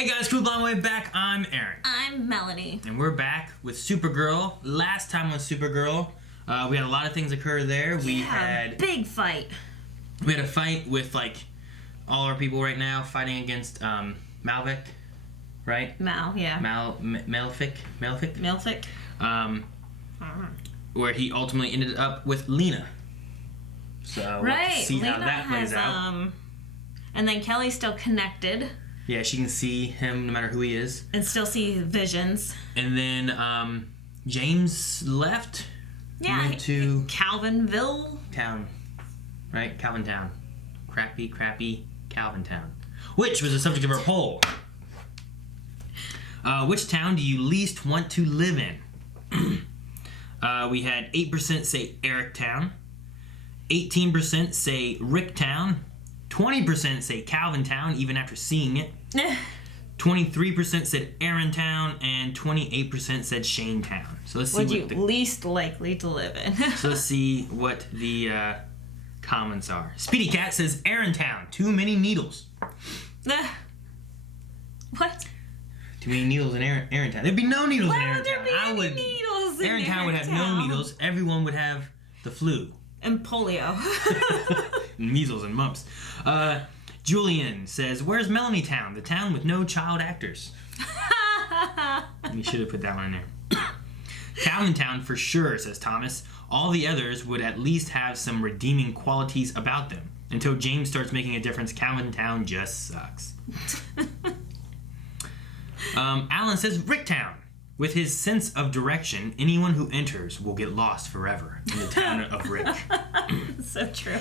Hey guys, Cool Blind Wave back. I'm Aaron. I'm Melanie. And we're back with Supergirl. Last time on Supergirl, we had a lot of things occur there. We had big fight. We had a fight with like all our people right now fighting against Malvic, right? Malefic. Where he ultimately ended up with Lena. So we'll have to see how that plays out. And then Kelly's still connected. Yeah, she can see him no matter who he is. And still see visions. And then James left. Yeah. Went to Calvinville. Town. Right? Calvin Town. Crappy Calvin Town. Which was the subject of our poll. Which town do you least want to live in? We had 8% say Eric Town. 18% say Rick Town. 20% say Calvin Town, even after seeing it. 23% said Aaron Town, and 28% said Shane Town. So let's see what you least likely to live in. So let's see what the comments are. Speedy Cat says Aaron Town. Too many needles. What? Too many needles in Aaron Town. There'd be no needles in Aaron Town. Why would there be any needles in Aaron Town would have no needles. Everyone would have the flu. And polio. Measles and mumps. Julian says, where's Melanie Town? The town with no child actors. You should have put that one in there. Calvin Town for sure, says Thomas. All the others would at least have some redeeming qualities about them. Until James starts making a difference, Calvin Town just sucks. Alan says, Rick Town. With his sense of direction, anyone who enters will get lost forever in the town of Rick. So true.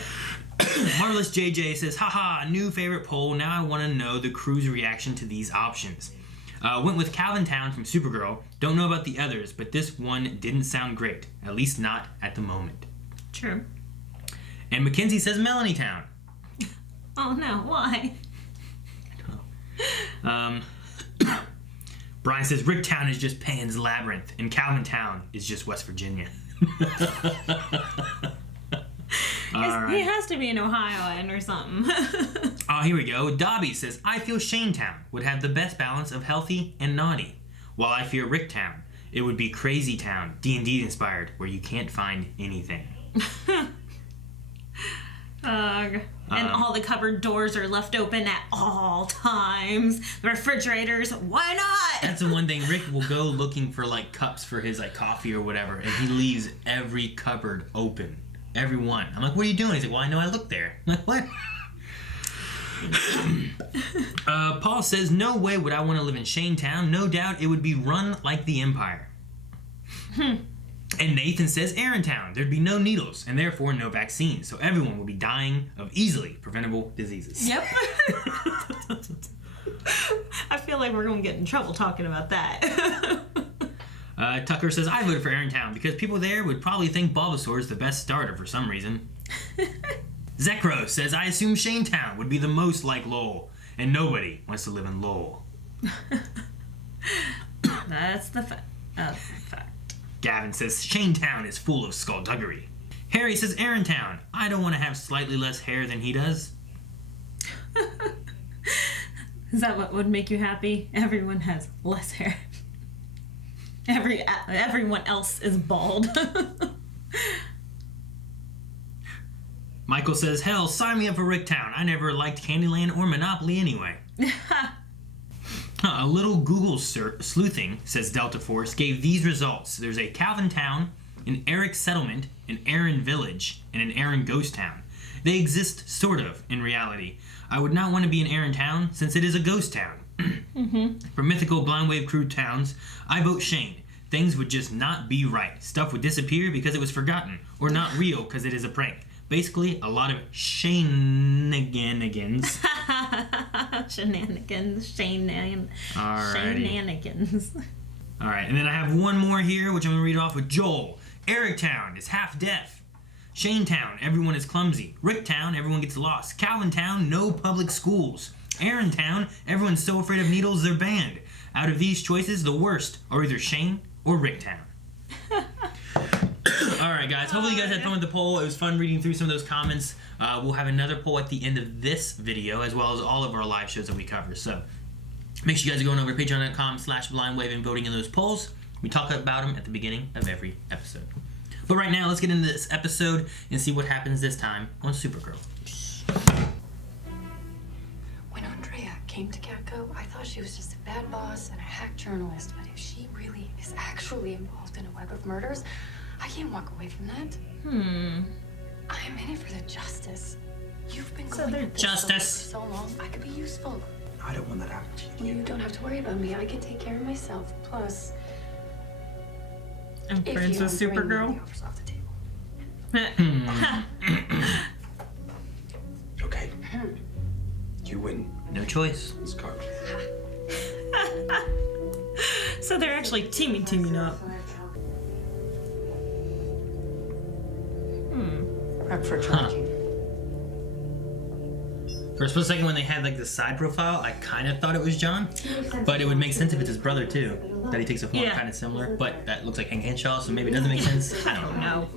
Marvelous JJ says, haha, new favorite poll. Now I want to know the crew's reaction to these options. Went with Calvin Town from Supergirl. Don't know about the others, but this one didn't sound great. At least not at the moment. True. And Mackenzie says Melanie Town. Oh no, why? I don't know. Brian says Rick Town is just Pan's Labyrinth, and Calvin Town is just West Virginia. Right. He has to be an Ohioan or something. Oh, here we go. Dobby says, I feel Shane Town would have the best balance of healthy and naughty, while I fear Rick Town. It would be Crazy Town, D&D inspired, where you can't find anything. And all the cupboard doors are left open at all times. The refrigerators, why not? That's the one thing. Rick will go looking for like cups for his like coffee or whatever, and he leaves every cupboard open. Every one. I'm like, what are you doing? He's like, well, I know I looked there. I'm like, what? Paul says, no way would I want to live in Shane Town. No doubt it would be run like the Empire. And Nathan says Aaron Town. There'd be no needles, and therefore no vaccines. So everyone would be dying of easily preventable diseases. Yep. I feel like we're going to get in trouble talking about that. Tucker says, I voted for Aaron Town because people there would probably think Bulbasaur is the best starter for some reason. Zekro says, I assume Shane Town would be the most like Lowell, and nobody wants to live in Lowell. That's the fact. Gavin says, Shane Town is full of skullduggery. Harry says, Aaron Town. I don't want to have slightly less hair than he does. Is that what would make you happy? Everyone has less hair. Everyone else is bald. Michael says, hell, sign me up for Rick Town. I never liked Candyland or Monopoly anyway. A little Google sleuthing, says Delta Force, gave these results. There's a Calvin Town, an Eric Settlement, an Aaron Village, and an Aaron Ghost Town. They exist, sort of, in reality. I would not want to be in Aaron Town, since it is a ghost town. For mythical Blind Wave crew towns, I vote Shane. Things would just not be right. Stuff would disappear because it was forgotten, or not real because it is a prank. Basically, a lot of shenanigans. Shenanigans. All right, and then I have one more here, which I'm going to read off with Joel. Eric Town is half deaf. Shane Town, everyone is clumsy. Rick Town, everyone gets lost. Calvin Town, no public schools. Aaron Town, everyone's so afraid of needles they're banned. Out of these choices, the worst are either Shane or Rick Town. All right, guys. Hopefully you guys had fun with the poll. It was fun reading through some of those comments. We'll have another poll at the end of this video, as well as all of our live shows that we cover. So Make sure you guys are going over to patreon.com/blindwave and voting in those polls. We talk about them at the beginning of every episode. But right now, let's get into this episode and see what happens this time on Supergirl. When Andrea came to Catco, I thought she was just a bad boss and a hack journalist. But if she really is actually involved in a web of murders, I can't walk away from that. I'm in it for the justice. You've been going at this for so long. I could be useful. I don't want that happen to you. You don't have to worry about me. I can take care of myself. Plus, I'm friends with Supergirl. Okay. You win. No choice. Let's go. So they're actually teaming up. Prep for tracking. For a split second when they had like the side profile, I kind of thought it was John, but it would make sense if it's his brother too. That he takes a form kind of similar, but that looks like Hank Henshaw, so maybe it doesn't make sense. I don't know.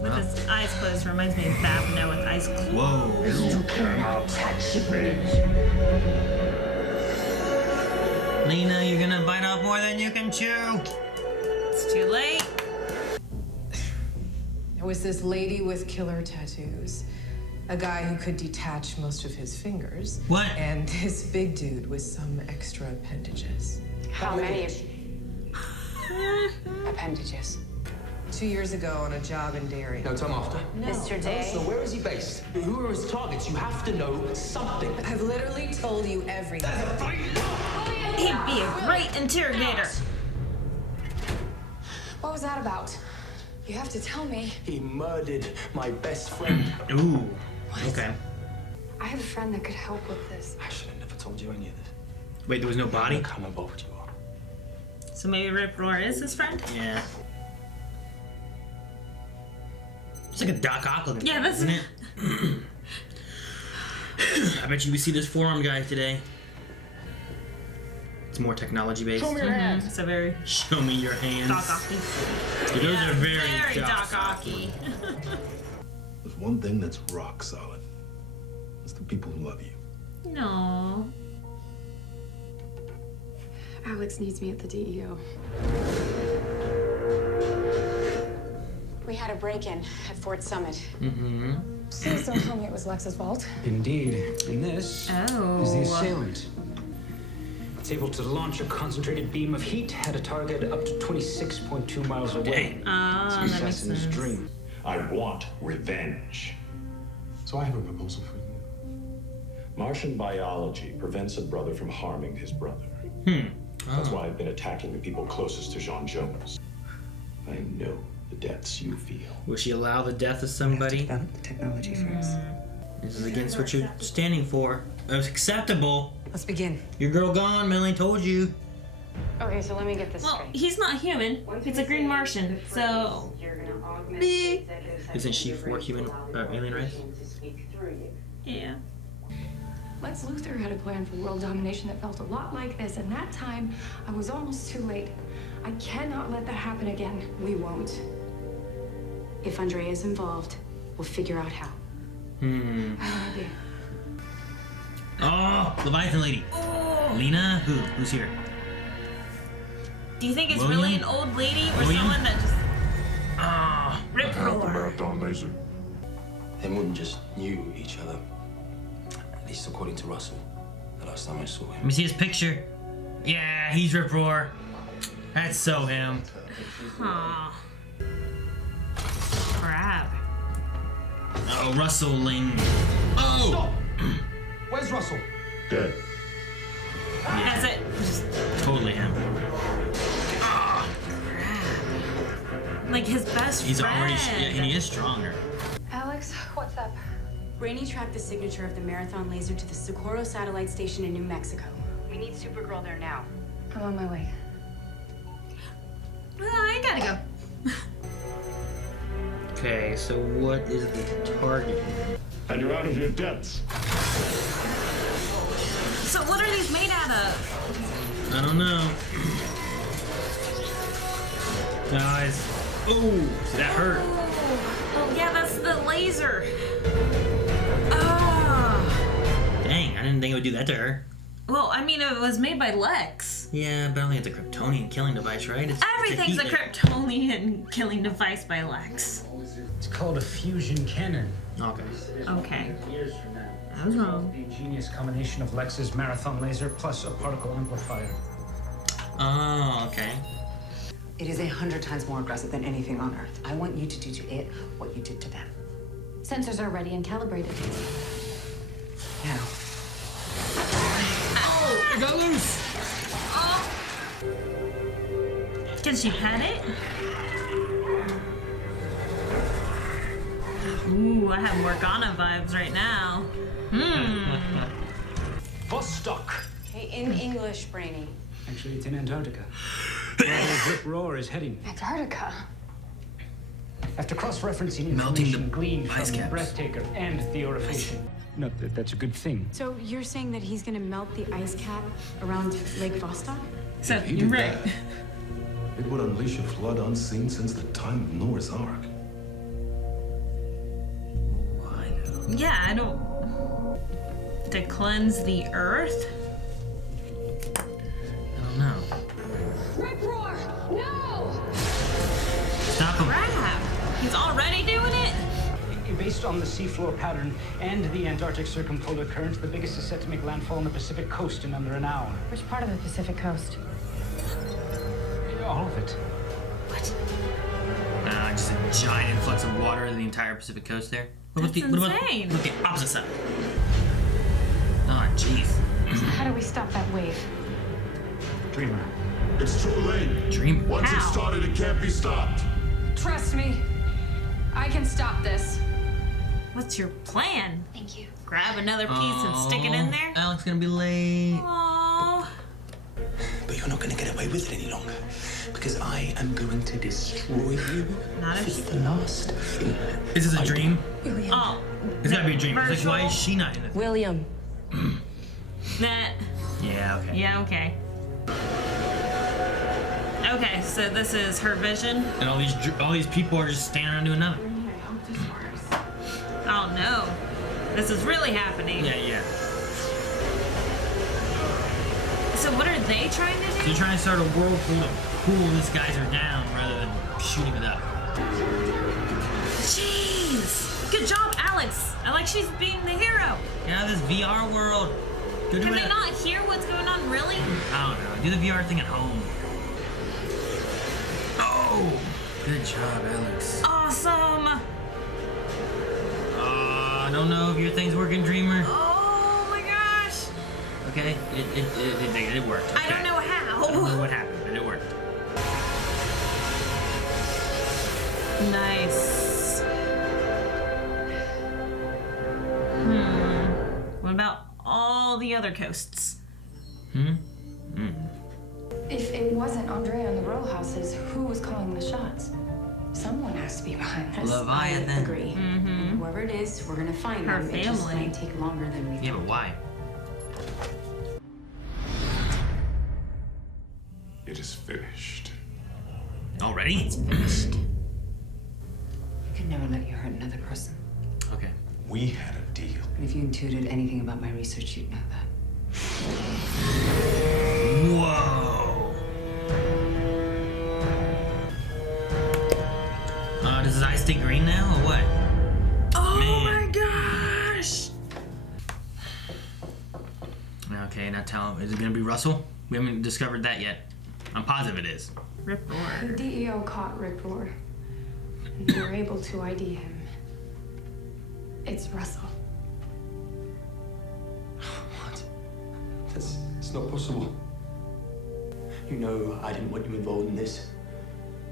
With his eyes closed reminds me of Babno with eyes closed. Whoa. You cannot touch me. Lena, you're gonna bite off more than you can chew. It's too late. There was this lady with killer tattoos, a guy who could detach most of his fingers. What? And this big dude with some extra appendages. How many appendages? 2 years ago on a job in Derry. No time after. Mr. Day. So where is he based? Who are his targets? You have to know something. I've literally told you everything. He'd be a great interrogator. What was that about? You have to tell me. He murdered my best friend. Ooh. Okay. I have a friend that could help with this. I should have never told you any of this. Wait, there was no body? Look how involved you are. So maybe Rip Roar is his friend? Yeah. It's like a Doc Ock looking Yeah, thing, that's- isn't it? I bet you we see this forearm guy today. It's more technology based. It's a very Show me your hands. Doc Ocky. Those are very Doc Ocky. There's one thing that's rock solid. It's the people who love you. No. Alex needs me at the DEO. We had a break-in at Fort Summit. Please don't tell me it was Lex's fault. Indeed. And this Oh. is the assailant. It's able to launch a concentrated beam of heat at a target up to 26.2 miles away. Ah, that makes Success in his sense. dream. I want revenge. So I have a proposal for you. Martian biology prevents a brother from harming his brother. That's why I've been attacking the people closest to Jean Jones. I know the deaths you feel. Will she allow the death of somebody? Develop the technology first. This is against what you're standing for. It was acceptable. Let's begin. Your girl gone, Melanie told you. Okay, so let me get this Well, straight. he's not human. He's a green Martian, so. Isn't she for human alien race? Yeah. Lex Luthor had a plan for world domination that felt a lot like this, and that time I was almost too late. I cannot let that happen again. We won't. If Andrea's involved, we'll figure out how. I love you. Oh, Leviathan lady. Lena? Who's here? Do you think it's William? really an old lady or William? someone that just. Ah. Rip The Roar. marathon laser. They more than just knew each other. At least according to Russell, the last time I saw Let him. me see his picture. Yeah, he's Rip Roar. That's so him. Aw. Crap. Oh, Russell Ling. Oh! Stop! Where's Russell? Dead. That's it. Just, Totally him. like his best He's friend. already, and he is stronger. Alex, what's up? Brainy tracked the signature of the marathon laser to the Socorro satellite station in New Mexico. We need Supergirl there now. I'm on my way. Well, I gotta go. Okay, so what is the target? And you're out of your depths. So what are these made out of? I don't know. Guys, Oh, so that hurt. Oh, yeah, that's the laser. Ah. Dang, I didn't think it would do that to her. Well, I mean, it was made by Lex. Yeah, but I don't think it's a Kryptonian killing device, right? Everything's a Kryptonian killing device by Lex. It's called a fusion cannon. Okay. Okay. Years from now. I was wrong. The ingenious combination of Lex's marathon laser plus a particle amplifier. Oh, okay. It is 100 times more aggressive than anything on Earth. I want you to do to it what you did to them. Sensors are ready and calibrated. Now. Oh, it got loose. Oh. Can she pet it? Ooh, I have Morgana vibes right now. Vostok. Okay, in English, Brainy. Actually, it's in Antarctica. Where Rip Roar is heading. Antarctica. After cross-referencing Melting information the gleaned ice from caps. Breathtaker and Theorization. Not that that's a good thing. So you're saying that he's gonna melt the ice cap around Lake Vostok? So, If he you're did right. that, it would unleash a flood unseen since the time of Noah's Ark. Yeah, I don't... To cleanse the earth? I don't know. Rip roar! No! Stop him. Crap! He's already doing it? Based on the seafloor pattern and the Antarctic circumpolar current, the biggest is set to make landfall on the Pacific coast in under an hour. Which part of the Pacific coast? All of it. What? Just a giant influx of water in the entire Pacific coast there. What That's insane. Look at the opposite side. Oh, jeez. How do we stop that wave? Dreamer. It's too late. Dream. Once How? it started, it can't be stopped. Trust me. I can stop this. What's your plan? Thank you. Grab another piece and stick it in there? Alex gonna be late. Aww. But you're not going to get away with it any longer. Because I am going to destroy you. Not if This she... is the last thing. Is this a dream? Oh. It's gotta be a dream. It's like, Virtual? why is she not in it? William. That... Yeah, okay. Yeah, okay. Okay, so this is her vision. And all these people are just standing around doing nothing. Oh no. This is really happening. Yeah. So what are they trying to So do? you're trying to start a whirlpool to cool this geyser down rather than shooting it up. Jeez! Good job, Alex! I like she's being the hero. Get out of this VR world. Go do Can it. they not hear what's going on, really? I don't know. Do the VR thing at home. Oh! Good job, Alex. Awesome! I don't know if your thing's working, Dreamer. Oh my gosh! Okay, it worked. Okay. I don't know how. I don't know what happened, but it worked. Nice. What about all the other coasts? If it wasn't Andrea and the row houses, who was calling the shots? Someone has to be behind this. Leviathan. I agree. And whoever it is, we're gonna find Her them. It just family. might take longer than we Yeah, thought. but why? It is finished. Already? I could never let you hurt another person. Okay. We had a deal. And if you intuited anything about my research, you'd know that. Whoa. Does his eye stay green now, or what? Oh Man. my gosh! Okay, now tell him. Is it gonna be Russell? We haven't discovered that yet. I'm positive it is. Rip The roar. DEO caught Rip Roar. And they were able to ID him. It's Russell. What? It's not possible. You know I didn't want you involved in this.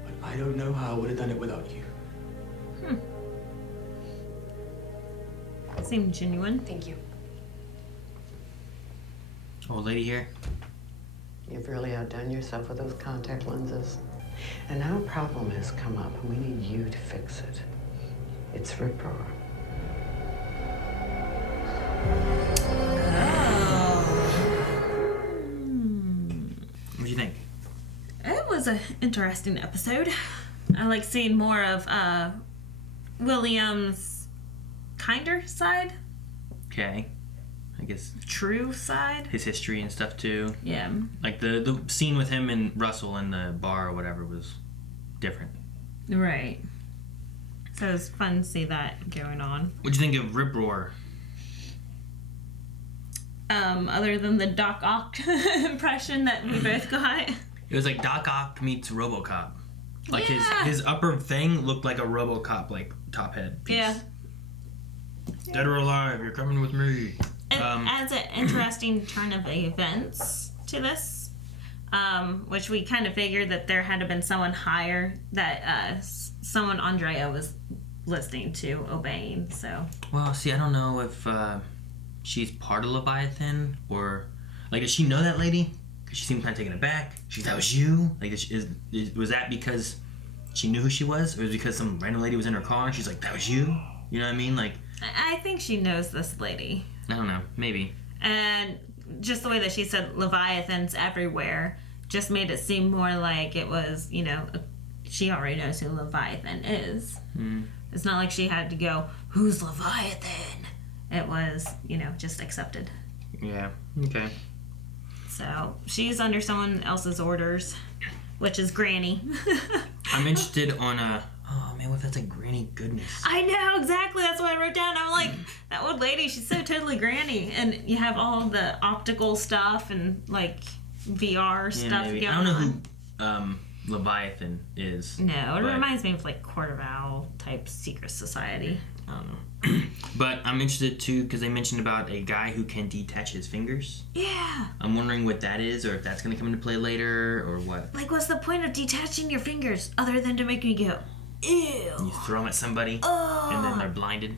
But I don't know how I would have done it without you. Seemed genuine. Thank you. Old lady here. You've really outdone yourself with those contact lenses. And now a problem has come up, and we need you to fix it. It's Rip Roar. What do you think? It was an interesting episode. I like seeing more of William's kinder side. Okay. I guess true side. His history and stuff too. Yeah. Like the scene with him and Russell in the bar or whatever was different. Right. So it was fun to see that going on. What'd you think of Rip Roar? Other than the Doc Ock impression that we both got. It was like Doc Ock meets RoboCop. Like Yeah. his upper thing looked like a RoboCop like top head piece. Yeah. Dead or alive, you're coming with me. It adds an interesting turn of events to this, which we kind of figured that there had to been someone higher that someone Andrea was listening to, obeying. So. Well, see, I don't know if she's part of Leviathan or like does she know that lady? Because she seemed kind of taken aback. That was you. Like, was that because she knew who she was, or was it because some random lady was in her car and she's like, that was you? You know what I mean? Like. I think she knows this lady. I don't know. Maybe. And just the way that she said Leviathans everywhere just made it seem more like it was, you know, she already knows who Leviathan is. Mm. It's not like she had to go, who's Leviathan? It was, you know, just accepted. Yeah. Okay. So she's under someone else's orders, which is Granny. I'm interested on oh man, what if that's like Granny Goodness? I know, exactly. That's what I wrote down. I'm like, that old lady, she's so totally Granny. And you have all the optical stuff and like VR stuff maybe. going I don't know on. who Leviathan is. No, it reminds me of like Court of Owl type secret society. I don't know. But I'm interested too because they mentioned about a guy who can detach his fingers. Yeah. I'm wondering what that is, or if that's going to come into play later, or what. Like, what's the point of detaching your fingers other than to make you go, ew? You throw them at somebody, and then they're blinded.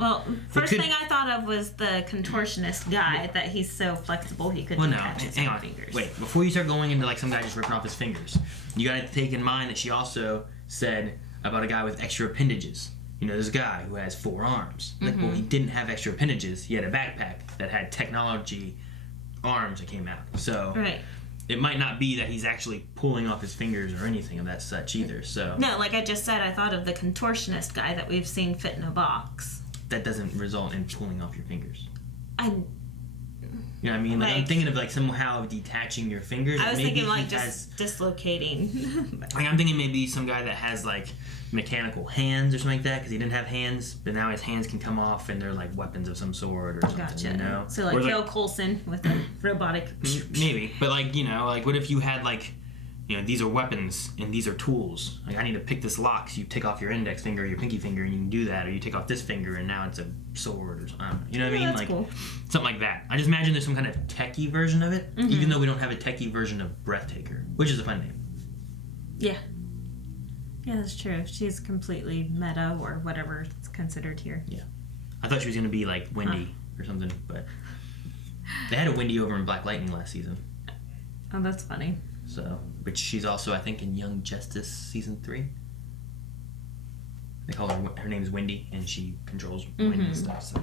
Well, first thing I thought of was the contortionist guy, that he's so flexible he could detach his own fingers. Wait, before you start going into like some guy just ripping off his fingers, you got to take in mind that she also said about a guy with extra appendages. You know, there's a guy who has 4 arms. Like, well, he didn't have extra appendages. He had a backpack that had technology arms that came out. So it might not be that he's actually pulling off his fingers or anything of that such either. So no, like I just said, I thought of the contortionist guy that we've seen fit in a box. That doesn't result in pulling off your fingers. You know what I mean? Like I'm thinking of like somehow detaching your fingers. I was maybe thinking like just dislocating. Like I'm thinking maybe some guy that has like mechanical hands or something like that because he didn't have hands, but now his hands can come off and they're like weapons of some sort or something. Gotcha. You know? So like Phil Coulson with a robotic. Maybe, but like you know, like what if you had like, you know, these are weapons and these are tools. Like I need to pick this lock, so you take off your index finger or your pinky finger and you can do that, or you take off this finger and now it's a sword or something. You know what I mean? That's Like cool. something like that. I just imagine there's some kind of techie version of it, even though we don't have a techie version of Breathtaker, which is a fun name. Yeah. Yeah, that's true. She's completely meta or whatever it's considered here. Yeah. I thought she was going to be like Wendy or something, but they had a Wendy over in Black Lightning last season. Oh, that's funny. So, which she's also, I think, in Young Justice season 3. They call her name is Wendy, and she controls wind and stuff. So.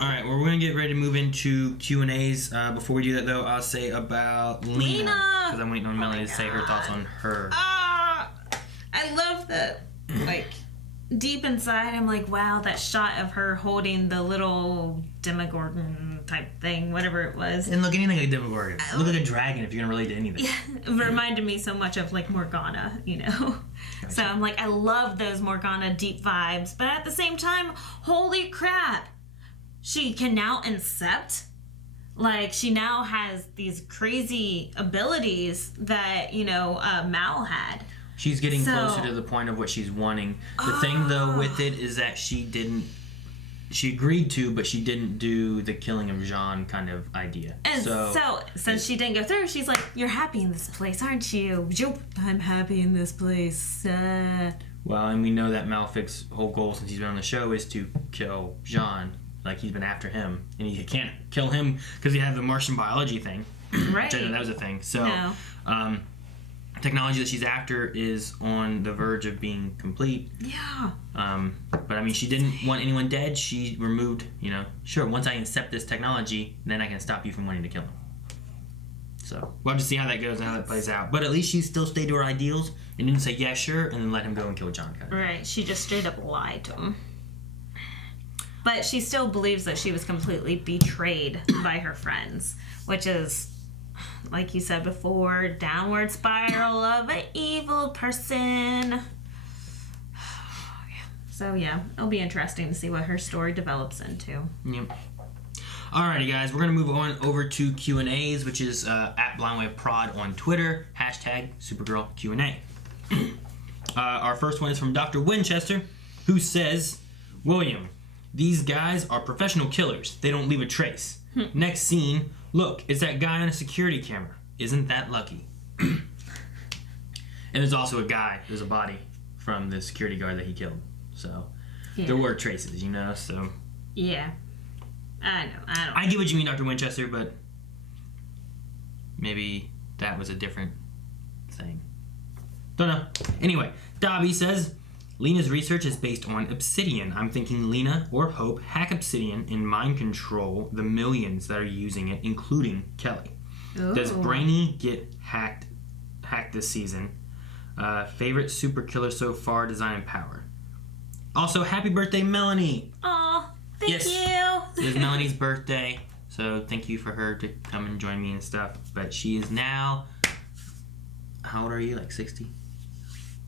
All right, well, we're gonna get ready to move into Q&As. Before we do that, though, I'll say about Lena, because I'm waiting on Melanie to say her thoughts on her. I love that. Like deep inside, I'm like, wow, that shot of her holding the little Demogorgon type thing, whatever it was. And look anything like a Demogorgon. Look like a dragon if you're gonna relate to anything. Yeah, it reminded me so much of like Morgana, you know. Gotcha. So I'm like, I love those Morgana deep vibes, but at the same time, holy crap. She can now incept. Like, she now has these crazy abilities that, you know, Mal had. She's getting closer to the point of what she's wanting. The thing, though, with it is that she agreed to, but she didn't do the killing of Jean kind of idea. And so since she didn't go through, she's like, you're happy in this place, aren't you? I'm happy in this place. Well, and we know that Malefic's whole goal since he's been on the show is to kill Jean. Like, he's been after him, and he can't kill him because he had the Martian biology thing. Right. Which I know that was a thing. So, technology that she's after is on the verge of being complete. Yeah. But, I mean, she didn't want anyone dead. She removed, you know, sure, once I incept this technology, then I can stop you from wanting to kill him. So we'll have to see how that goes and how that plays out. But at least she still stayed to her ideals and didn't say, yeah, sure, and then let him go and kill John Connor. Right. She just straight up lied to him. But she still believes that she was completely betrayed by her friends, which is, like you said before, downward spiral of an evil person. So yeah, it'll be interesting to see what her story develops into. Yep. Alrighty, guys, we're gonna move on over to Q&As, which is at BlindWaveProd on Twitter, hashtag Supergirl Q&A. Our first one is from Dr. Winchester, who says, William, these guys are professional killers. They don't leave a trace. Next scene, look, it's that guy on a security camera. Isn't that lucky? And there's also a guy, there's a body from the security guard that he killed. So there were traces, you know, so. Yeah. I know. I get what you mean, Dr. Winchester, but maybe that was a different thing. Don't know. Anyway, Dobby says, Lena's research is based on Obsidian. I'm thinking Lena or Hope hack Obsidian and mind control the millions that are using it, including Kelly. Ooh. Does Brainy get hacked this season? Favorite super killer so far, design and power. Also, happy birthday, Melanie! Aw, thank you! It was Melanie's birthday, so thank you for her to come and join me and stuff. But she is now, how old are you, like 60?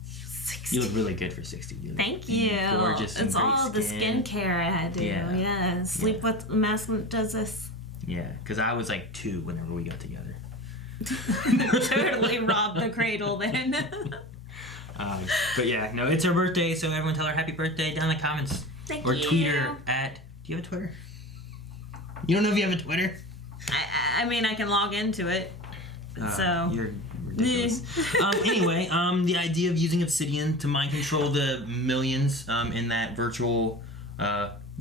60. You look really good for 60. You thank you. Gorgeous and it's all the skincare I do. Yeah. Sleep with the mask does this. Yeah, because I was like 2 whenever we got together. Totally robbed the cradle then. But yeah, no, it's her birthday, so everyone tell her happy birthday down in the comments. Thank or you. Tweet her at, do you have a Twitter? You don't know if you have a Twitter? I mean, I can log into it. So you're ridiculous. Anyway, the idea of using Obsidian to mind control the millions in that virtual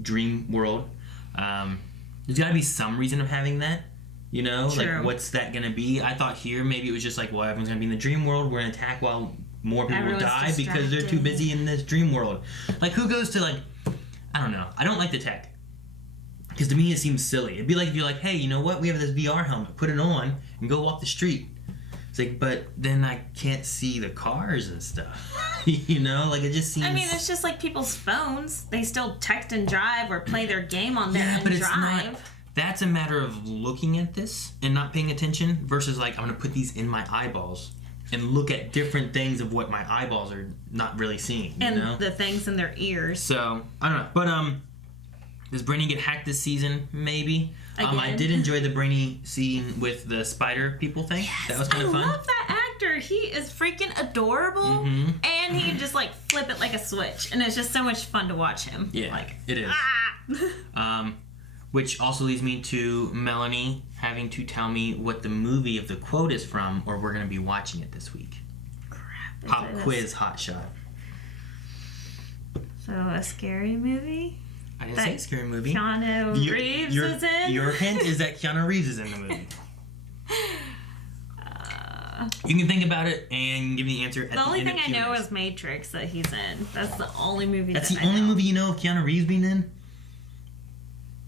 dream world, there's got to be some reason of having that. You know, True. Like what's that gonna be? I thought here maybe it was just like, well, everyone's gonna be in the dream world. We're gonna attack while more people will die because they're too busy in this dream world. Like, who goes to like, I don't know. I don't like the tech. Because to me it seems silly. It'd be like if you're like, hey, you know what? We have this VR helmet. Put it on and go walk the street. It's like, but then I can't see the cars and stuff. You know? Like, it just seems... I mean, it's just like people's phones. They still text and drive or play their game on there and but drive. It's not... That's a matter of looking at this and not paying attention versus like, I'm going to put these in my eyeballs and look at different things of what my eyeballs are not really seeing. And you know? the things in their ears. So, I don't know. But, does Brainy get hacked this season? Maybe. I did enjoy the Brainy scene with the spider people thing. Yes, that was kind of fun. I love that actor. He is freaking adorable. Mm-hmm. And he can just like flip it like a switch. And it's just so much fun to watch him. Yeah, like, it is. Which also leads me to Melanie having to tell me what the movie of the quote is from, or we're going to be watching it this week. Crap. Pop quiz hot shot. So, a scary movie? I didn't say scary movie. Keanu Reeves is in? Your hint is that Keanu Reeves is in the movie. You can think about it and give me the answer at the end of The only thing I know Q&As. is Matrix that he's in. That's the only movie That's that the only movie you know of Keanu Reeves being in?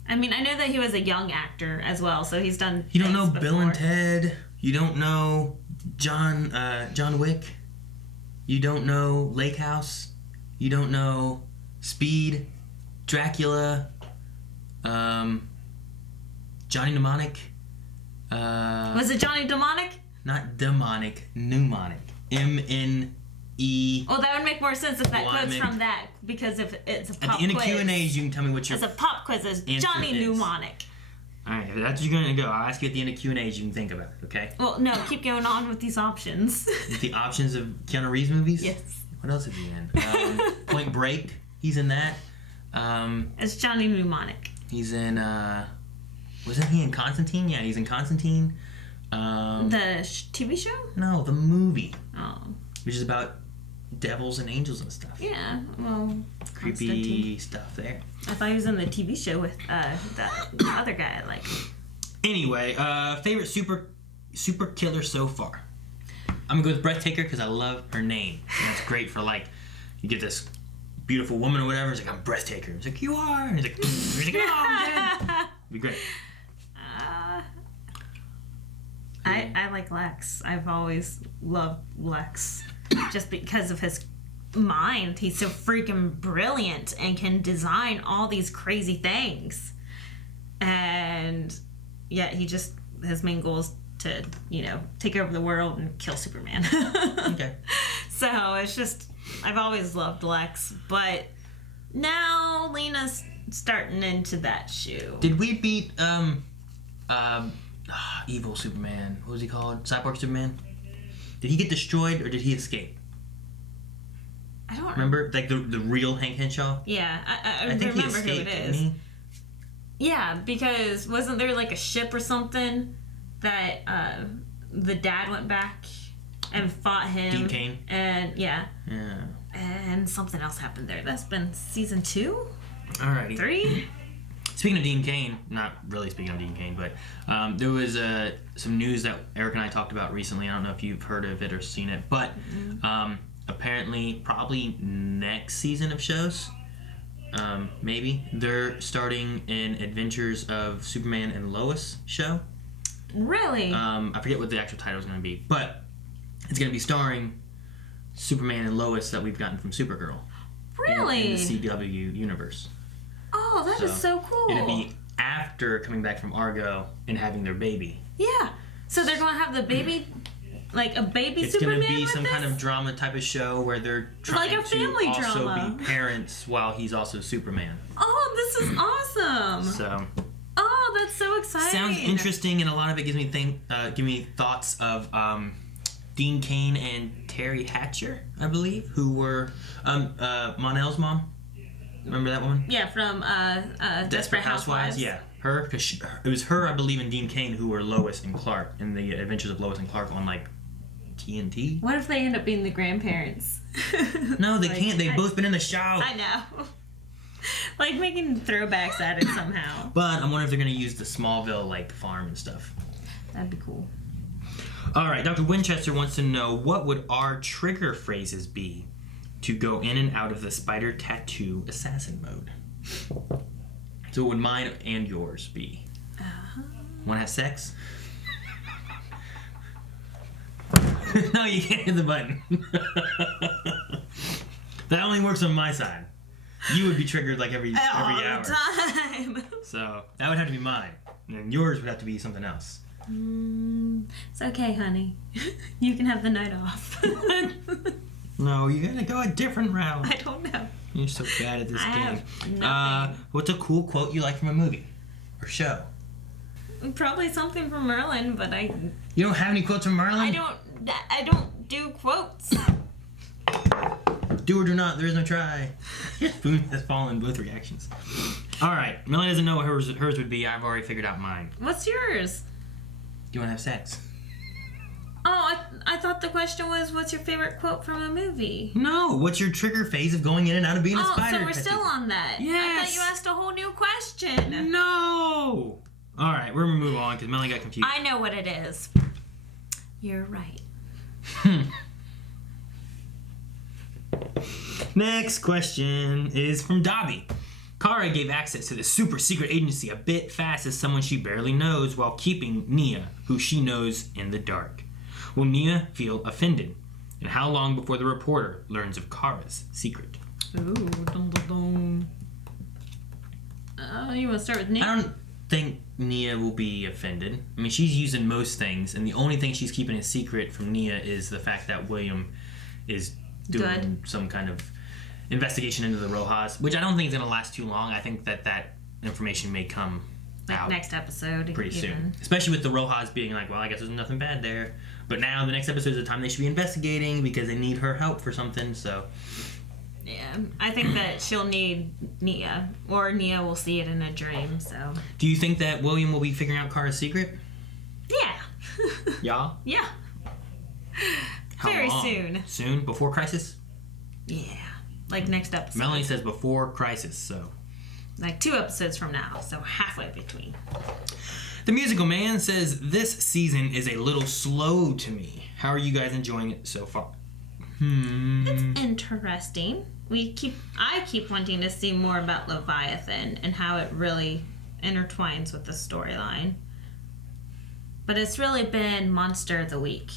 I mean, I know that he was a young actor as well, so he's done. You don't know before. Bill and Ted. You don't know John Wick. You don't know Lake House. You don't know Speed, Dracula, Johnny Mnemonic. Was it Johnny Mnemonic? Not demonic, mnemonic. M-N-E. Well, that would make more sense if that quote's from that, because if it's a pop quiz. At the end of Q&As, you can tell me what your It's a pop quiz. It's Johnny Mnemonic. Alright, if that's what you're going to go. I'll ask you at the end of Q&As, you can think about it, okay? Well, no, keep going on with these options. With the options of Keanu Reeves movies? Yes. What else is he in? Point Break, he's in that. It's Johnny Mnemonic. He's in, wasn't he in Constantine? Yeah, he's in Constantine. The TV show? No, the movie. Oh. Which is about devils and angels and stuff. Yeah, well, creepy stuff there. I thought he was in the TV show with the other guy I like. Anyway, favorite super killer so far. I'm gonna go with Breathtaker because I love her name. And that's great for like, you get this beautiful woman or whatever. It's like, I'm Breathtaker. It's like, you are. And he's like, oh, I'm dead. It'd be great. I like Lex. I've always loved Lex just because of his mind. He's so freaking brilliant and can design all these crazy things. And yet his main goal is to, take over the world and kill Superman. Okay. So it's just, I've always loved Lex, but now Lena's starting into that shoe. Did we beat evil Superman? What was he called? Cyborg Superman? Did he get destroyed or did he escape? I don't remember. Like the real Hank Henshaw? Yeah, I think remember he escaped, who it didn't is. he? Yeah, because wasn't there like a ship or something that the dad went back and fought him? Dean Cain? And yeah. Yeah. And something else happened there. That's been season 2? Alrighty. 3? Speaking of Dean Cain, not really speaking of Dean Cain, but there was some news that Eric and I talked about recently. I don't know if you've heard of it or seen it, but apparently, probably next season of shows, maybe, they're starting an Adventures of Superman and Lois show. Really? I forget what the actual title is going to be, but it's going to be starring Superman and Lois that we've gotten from Supergirl. Really? In the CW universe. Oh, that is so cool. It'll be after coming back from Argo and having their baby. Yeah. So they're going to have the baby, like a baby Superman. It's going to be with some this? kind of drama type of show where they're trying Like a family to also drama. be parents while he's also Superman. Oh, this is awesome. So. Oh, that's so exciting. Sounds interesting, and a lot of it gives me thoughts of Dean Cain and Terry Hatcher, I believe, who were Mon-El's mom. Remember that woman? Yeah, from Desperate Housewives. Yeah, her, because it was her, I believe, and Dean Cain who were Lois and Clark in the Adventures of Lois and Clark on like TNT. What if they end up being the grandparents? No, they can't. They've both been in the show. I know. Like making throwbacks at it somehow. But I'm wondering if they're going to use the Smallville like farm and stuff. That'd be cool. All right, Dr. Winchester wants to know what would our trigger phrases be to go in and out of the spider tattoo assassin mode. So what would mine and yours be? Want to have sex? No, you can't hit the button. That only works on my side. You would be triggered like every hour. All the time. So that would have to be mine. And yours would have to be something else. It's okay, honey. You can have the night off. No, you gotta go a different route. I don't know. You're so bad at this I game. have nothing. What's a cool quote you like from a movie or show? Probably something from Merlin, but You don't have any quotes from Merlin? I don't do quotes. Do or do not, there is no try. Boone has fallen, both reactions. Alright, Melanie doesn't know what hers would be. I've already figured out mine. What's yours? Do you want to have sex? Oh, I thought the question was, what's your favorite quote from a movie? No, what's your trigger phase of going in and out of being a spider? Oh, so we're still on that. Yes. I thought you asked a whole new question. No! Alright, we're gonna move on because Melanie got confused. I know what it is. You're right. Next question is from Dobby. Kara gave access to the super secret agency a bit fast as someone she barely knows while keeping Nia, who she knows, in the dark. Will Nia feel offended? And how long before the reporter learns of Kara's secret? Ooh, dum dum dum. You want to start with Nia? I don't think Nia will be offended. I mean, she's using most things, and the only thing she's keeping a secret from Nia is the fact that William is doing some kind of investigation into the Rojas, which I don't think is going to last too long. I think that information may come out next episode pretty soon, especially with the Rojas being like, well, I guess there's nothing bad there. But now the next episode is the time they should be investigating because they need her help for something. So yeah, I think that she'll need Nia, or Nia will see it in a dream. So do you think that William will be figuring out Kara's secret? Yeah. Yeah. Yeah. How Very long? soon. Soon? Before Crisis? Yeah. Like next episode. Melanie says before Crisis, so. Like 2 episodes from now, so halfway between. The Musical Man says, this season is a little slow to me. How are you guys enjoying it so far? It's interesting. I keep wanting to see more about Leviathan and how it really intertwines with the storyline. But it's really been Monster of the Week.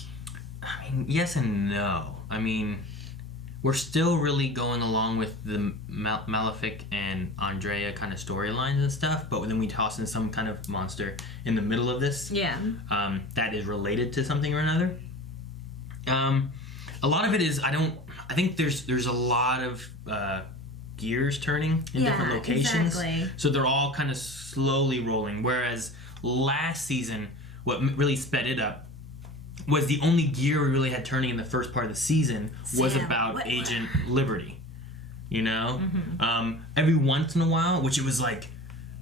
I mean, yes and no. I mean, we're still really going along with the Malefic and Andrea kind of storylines and stuff, but then we toss in some kind of monster in the middle of this. Yeah. That is related to something or another. A lot of it is, I think there's a lot of gears turning in different locations. Exactly. So they're all kind of slowly rolling. Whereas last season, what really sped it up was the only gear we really had turning in the first part of the season was about Agent Liberty. You know? Mm-hmm. Every once in a while, which it was like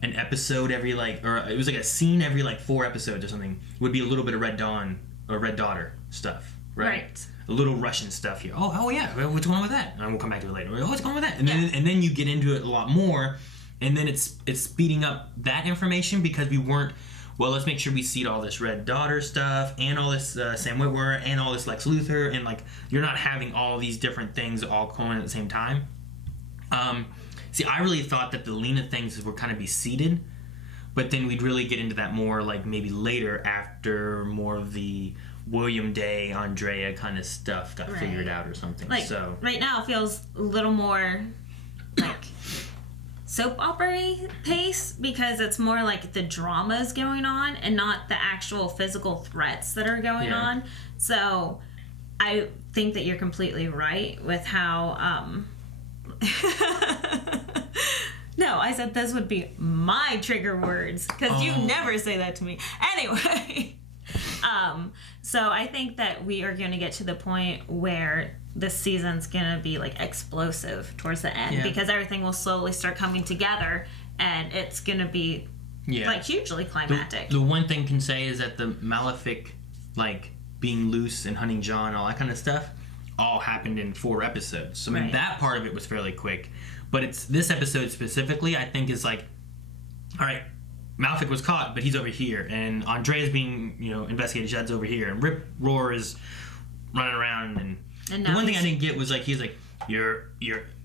an episode every or it was like a scene every 4 episodes or something, would be a little bit of Red Dawn or Red Daughter stuff. Right. A little Russian stuff here. Oh yeah, what's going on with that? And we'll come back to it later. Oh, what's going on with that? And then you get into it a lot more, and then it's speeding up that information because we weren't. Well, let's make sure we seed all this Red Daughter stuff and all this Sam Witwer and all this Lex Luthor, and you're not having all these different things all going at the same time. See, I really thought that the Lena things would kind of be seeded, but then we'd really get into that more maybe later after more of the William Day, Andrea kind of stuff got figured out or something. So right now it feels a little more soap opera pace because it's more like the dramas going on and not the actual physical threats that are going on. So I think that you're completely right with how no, I said this would be my trigger words because you never say that to me. Anyway, so I think that we are going to get to the point where this season's going to be explosive towards the end because everything will slowly start coming together and it's going to be hugely climactic. The one thing can say is that the Malefic being loose and hunting John, all that kind of stuff, all happened in 4 episodes. So I mean that part of it was fairly quick, but it's this episode specifically I think is all right, Malefic was caught, but he's over here, and Andrea's being investigated. Shad's over here, and Rip Roar is running around. And the one thing I didn't get was he's you're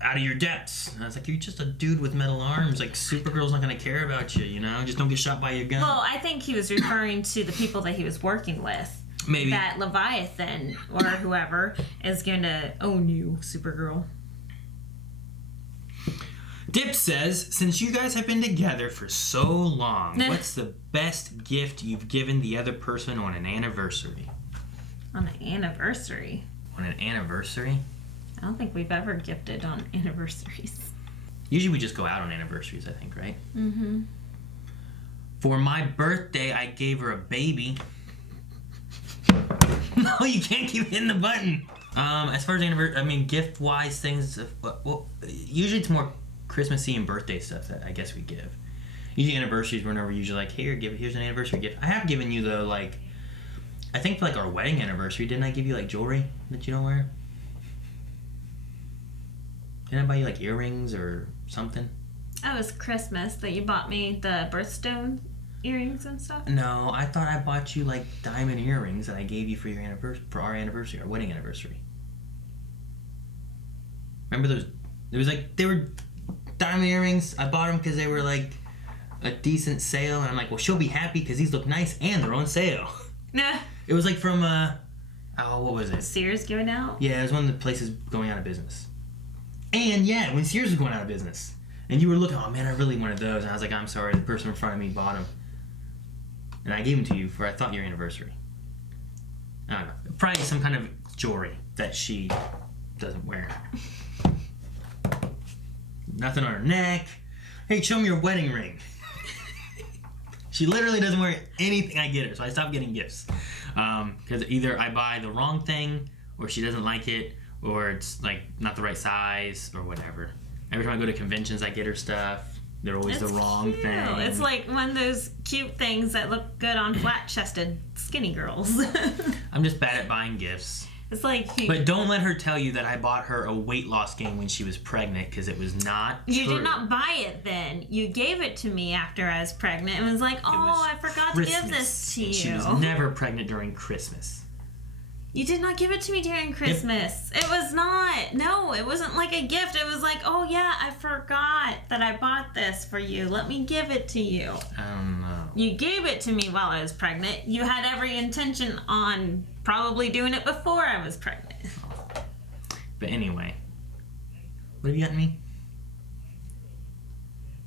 out of your depths. And I was you're just a dude with metal arms. Supergirl's not gonna care about you, just don't get shot by your gun. Well, I think he was referring to the people that he was working with. Maybe that Leviathan or whoever is gonna own you, Supergirl. Dip says, since you guys have been together for so long, what's the best gift you've given the other person on an anniversary? On an anniversary? On an anniversary? I don't think we've ever gifted on anniversaries. Usually we just go out on anniversaries, I think, right? Mm-hmm. For my birthday, I gave her a baby. No, you can't keep hitting the button. As far as gift-wise things, well, usually it's more Christmassy and birthday stuff that I guess we give. Usually anniversaries, we're never usually here's an anniversary gift. I have given you though, I think for our wedding anniversary, didn't I give you jewelry that you don't wear? Didn't I buy you earrings or something? That was Christmas that you bought me the birthstone earrings and stuff. No, I thought I bought you diamond earrings that I gave you for your our wedding anniversary. Remember those? It was they were diamond earrings. I bought them because they were a decent sale, and I'm well, she'll be happy because these look nice and they're on sale. Nah. It was from what was it? Sears going out? Yeah, it was one of the places going out of business. And yeah, when Sears was going out of business, and you were looking, oh man, I really wanted those, and I was I'm sorry, the person in front of me bought them, and I gave them to you for your anniversary. I don't know, probably some kind of jewelry that she doesn't wear. Nothing on her neck. Hey, show me your wedding ring. She literally doesn't wear anything I get her, so I stopped getting gifts. Because either I buy the wrong thing, or she doesn't like it, or it's not the right size, or whatever. Every time I go to conventions, I get her stuff. They're always the wrong thing. It's one of those cute things that look good on flat-chested skinny girls. I'm just bad at buying gifts. It's but don't let her tell you that I bought her a weight loss game when she was pregnant, because it was not You true. did not buy it then. You gave it to me after I was pregnant and was I forgot to give this to you. She was never pregnant during Christmas. You did not give it to me during Christmas. It was not. No, No, it wasn't like a gift. It was like, oh yeah, I forgot that I bought this for you. Let me give it to you. I don't know. You gave it to me while I was pregnant. You had every intention on probably doing it before I was pregnant. But anyway, what have you gotten me?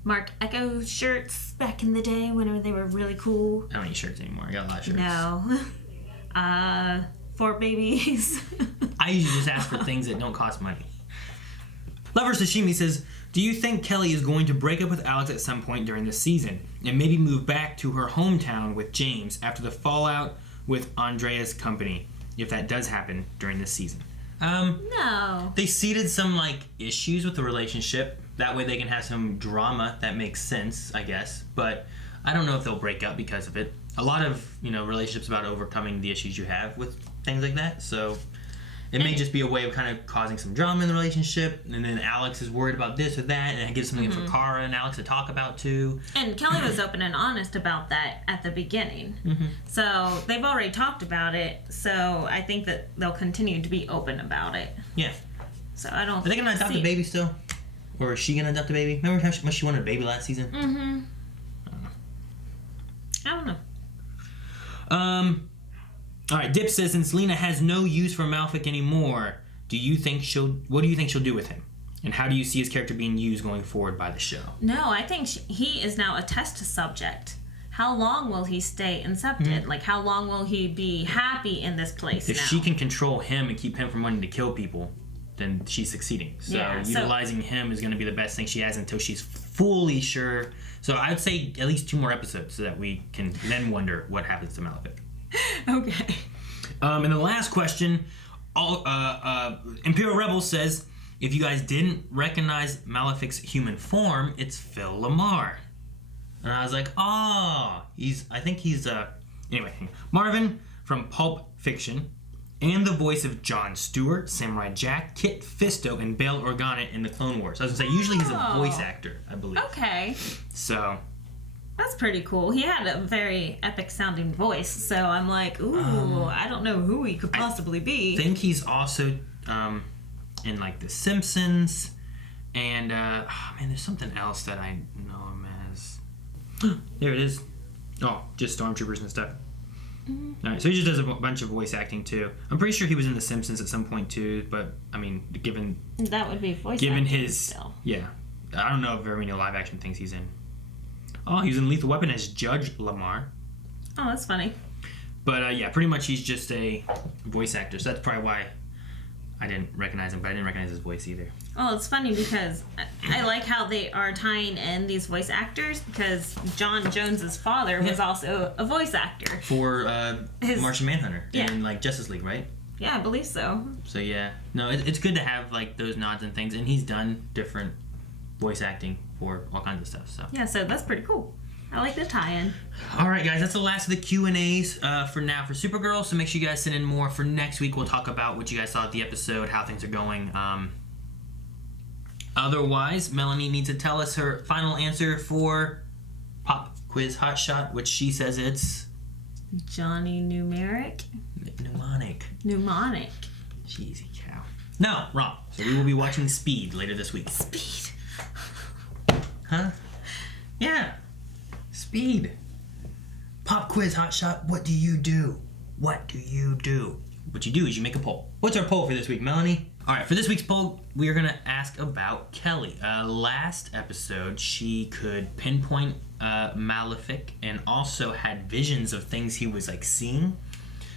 Mark Echo shirts back in the day when they were really cool. I don't need shirts anymore. I got a lot of shirts. No. 4 babies. I usually just ask for things that don't cost money. Lover Sashimi says, do you think Kelly is going to break up with Alex at some point during this season and maybe move back to her hometown with James after the fallout with Andrea's company, if that does happen during this season? No. They seeded some issues with the relationship. That way they can have some drama that makes sense, I guess. But I don't know if they'll break up because of it. A lot of, relationships about overcoming the issues you have with things like that. So it may just be a way of kind of causing some drama in the relationship. And then Alex is worried about this or that. And it gives something for Kara and Alex to talk about too. And Kelly was open and honest about that at the beginning. So they've already talked about it. So I think that they'll continue to be open about it. Yeah. So I don't Are they going to adopt a baby still? Or is she going to adopt a baby? Remember how much she wanted a baby last season? I don't know. All right, Dip says, since Lena has no use for Malefic anymore, what do you think she'll do with him? And how do you see his character being used going forward by the show? No, I think he is now a test subject. How long will he stay incepted? How long will he be happy in this place If now? she can control him and keep him from wanting to kill people, then she's succeeding. So utilizing him is going to be the best thing she has until she's fully sure. So I would say at least 2 more episodes so that we can then wonder what happens to Malefic. Okay. And the last question, Imperial Rebel says, if you guys didn't recognize Malefic's human form, it's Phil Lamar. And I was like, anyway, Marvin from Pulp Fiction, and the voice of Jon Stewart, Samurai Jack, Kit Fisto, and Bail Organa in the Clone Wars. I was going to say, usually he's a voice actor, I believe. Okay. So that's pretty cool. He had a very epic sounding voice, so I'm like, ooh, I don't know who he could possibly be. I think he's also in The Simpsons, and there's something else that I know him as. There it is. Oh, just Stormtroopers and stuff. All right, so he just does a bunch of voice acting too. I'm pretty sure he was in The Simpsons at some point too, but given that would be voice given acting his still. Yeah, I don't know very many live action things he's in. Oh, he was in Lethal Weapon as Judge Lamar. Oh, that's funny. But pretty much he's just a voice actor, so that's probably why I didn't recognize him, but I didn't recognize his voice either. Well, it's funny because I like how they are tying in these voice actors because John Jones's father was also a voice actor. For Martian Manhunter in Justice League, right? Yeah, I believe so. So yeah. No, it's good to have those nods and things, and he's done different voice acting for all kinds of stuff. So yeah, so that's pretty cool. I like the tie-in. All right, guys, that's the last of the Q&As for now for Supergirl. So make sure you guys send in more for next week. We'll talk about what you guys saw at the episode, how things are going. Otherwise, Melanie needs to tell us her final answer for Pop Quiz Hot Shot, which she says it's Johnny Mnemonic. Cheesy cow. No, wrong. So we will be watching Speed later this week. Speed. Huh? Yeah. Speed. Pop Quiz Hot Shot, what do you do? What do you do? What you do is you make a poll. What's our poll for this week, Melanie? All right, for this week's poll, we are going to ask about Kelly. Last episode, she could pinpoint Malefic and also had visions of things he was seeing.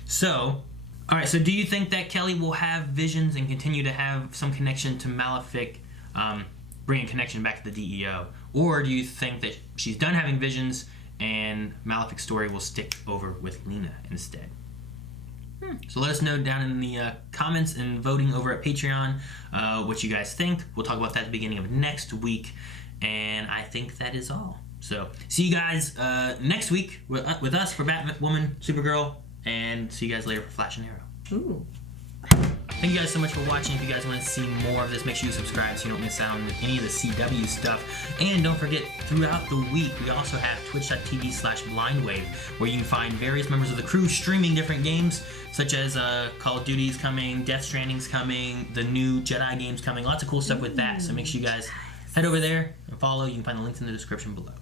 So, all right, so do you think that Kelly will have visions and continue to have some connection to Malefic, bringing connection back to the DEO? Or do you think that she's done having visions and Malefic's story will stick over with Lena instead? So let us know down in the comments and voting over at Patreon what you guys think. We'll talk about that at the beginning of next week. And I think that is all. So see you guys next week with us for Batwoman, Supergirl, and see you guys later for Flash and Arrow. Ooh. Thank you guys so much for watching. If you guys want to see more of this, make sure you subscribe so you don't miss out on any of the CW stuff. And don't forget, throughout the week, we also have twitch.tv/blindwave, where you can find various members of the crew streaming different games, such as Call of Duty's coming, Death Stranding's coming, the new Jedi game's coming. Lots of cool stuff with that. So make sure you guys head over there and follow. You can find the links in the description below.